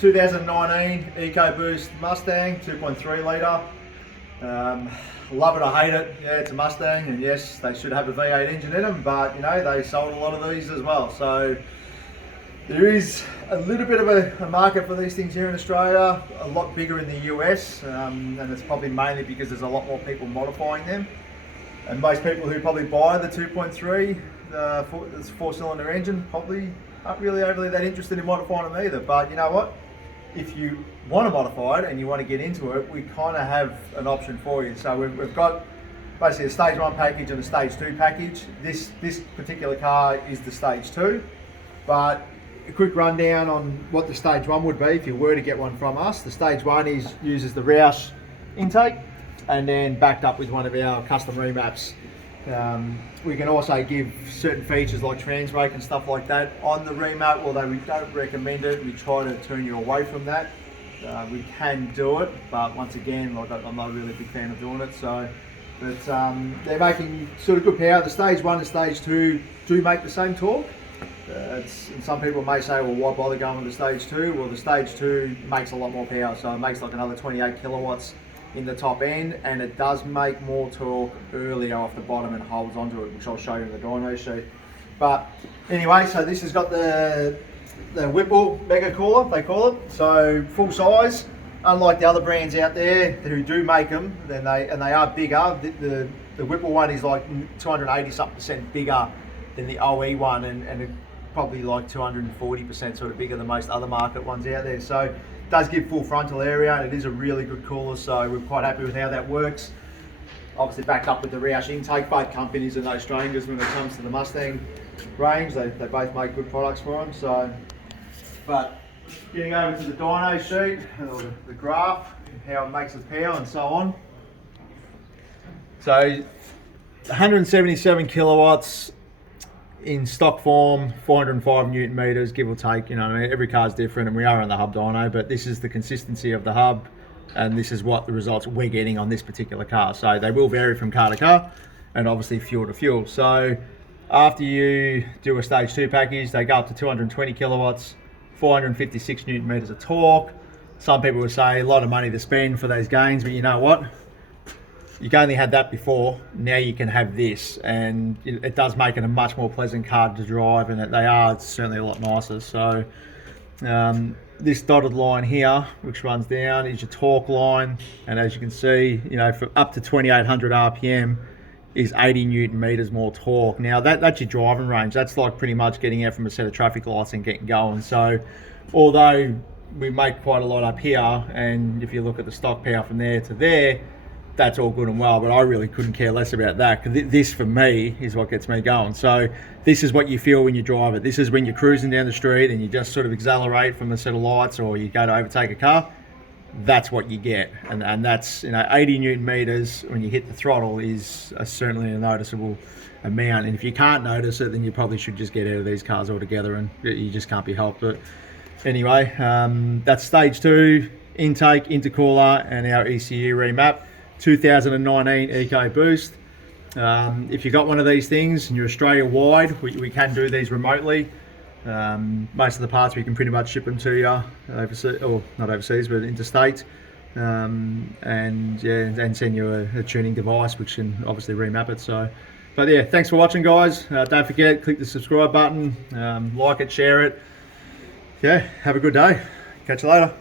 2019 Ecoboost Mustang 2.3 litre. Love it or hate it. Yeah, it's a Mustang, and yes, they should have a V8 engine in them, but you know, they sold a lot of these as well. So there is a little bit of a market for these things here in Australia, a lot bigger in the US, and it's probably mainly because there's a lot more people modifying them. And most people who probably buy the 2.3, the four-cylinder engine, probably aren't really overly that interested in modifying them either. But you know what? If you want to modify it and you want to get into it, we kind of have an option for you. So we've got basically a stage 1 package and a stage 2 package. This particular car is the stage 2, but a quick rundown on what the stage 1 would be if you were to get one from us. The stage 1 uses the Roush intake and then backed up with one of our custom remaps. We can also give certain features like trans brake and stuff like that on the remap, although we don't recommend it. We try to turn you away from that. We can do it, but once again, like, I'm not really a big fan of doing it. So, but they're making sort of good power. The stage 1 and stage 2 do make the same torque. And some people may say, well, why bother going with the stage 2? Well, the stage 2 makes a lot more power, so it makes like another 28 kilowatts in the top end, and it does make more torque earlier off the bottom and holds onto it, which I'll show you in the dyno sheet. But anyway, so this has got the Whipple mega cooler, they call it. So full size, unlike the other brands out there who do make them, and they are bigger. The Whipple one is like 280 something % bigger than the OE one, and probably like 240% sort of bigger than most other market ones out there. So it does give full frontal area, and it is a really good cooler, so we're quite happy with how that works. Obviously backed up with the Roush intake. Both companies are no strangers when it comes to the Mustang range. They both make good products for them. So, but getting over to the dyno sheet, or the graph, how it makes its power and so on. So 177 kilowatts in stock form, 405 Newton meters, give or take. You know, I mean, every car's different, and we are on the hub dyno, but this is the consistency of the hub, and this is what the results we're getting on this particular car. So they will vary from car to car, and obviously fuel to fuel. So after you do a stage 2 package, they go up to 220 kilowatts, 456 Newton meters of torque. Some people would say a lot of money to spend for those gains, but you know what? You only had that before, now you can have this, and it does make it a much more pleasant car to drive, and they are certainly a lot nicer. So this dotted line here, which runs down, is your torque line, and as you can see, you know, for up to 2800 RPM is 80 Newton meters more torque. Now that's your driving range. That's like pretty much getting out from a set of traffic lights and getting going. So although we make quite a lot up here, and if you look at the stock power from there to there, that's all good and well, but I really couldn't care less about that, because this for me is what gets me going. So this is what you feel when you drive it. This is when you're cruising down the street and you just sort of accelerate from a set of lights, or you go to overtake a car. That's what you get, and that's, you know, 80 Newton meters when you hit the throttle is certainly a noticeable amount. And if you can't notice it, then you probably should just get out of these cars altogether, and you just can't be helped. But anyway, that's stage 2 intake, intercooler, and our ECU remap. 2019 Ecoboost. If you got one of these things and you're Australia wide, we can do these remotely. Most of the parts we can pretty much ship them to you overseas, or not overseas, but interstate, and send you a tuning device which can obviously remap it. So, but yeah, thanks for watching, guys. Don't forget, click the subscribe button, like it, share it. Yeah, have a good day. Catch you later.